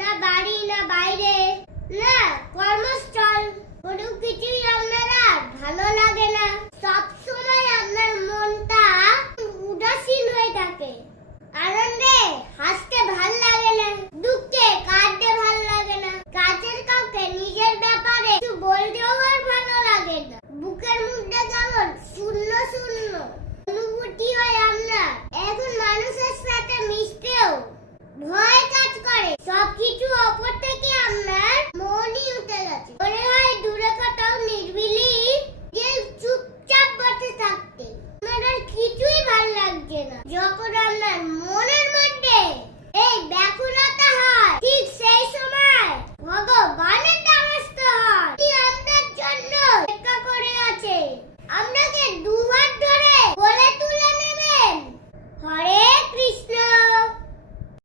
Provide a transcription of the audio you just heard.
না বাড়ি না বাইরে না কর্মস্থল, কোনো কিছুই আপনার আর ভালো লাগে না। সব সময় আপনার মনটা উদাসীন হয়ে থাকে। আনন্দে হাসতে ভাল লাগে না, দুঃখে কাঁদতে ভাল লাগে না, কাছের কাউকে নিজের ব্যাপারে কিছু বলতেও আর ভালো লাগে না। বুকের মধ্যে কেমন শূন্য শূন্য অনুভূতি হয় আপনার। এখন মানুষের সাথে মিশতেও ভয় কাজ করে। সবকিছু অপর থেকে আপনার মনই উঠে গেছে। মনে হয় দূরে কোথাও নির্বিলি যে চুপচাপ বসে থাকতে। আমার আর কিছুই ভালো লাগছে না। যখন আপনার মনের মধ্যে এই ব্যাকুলতা হয়, ঠিক সেই সময় ভগবানের দ্বারস্থ হয়। তিনি আপনার জন্য অপেক্ষা করে আছে। আপনাকে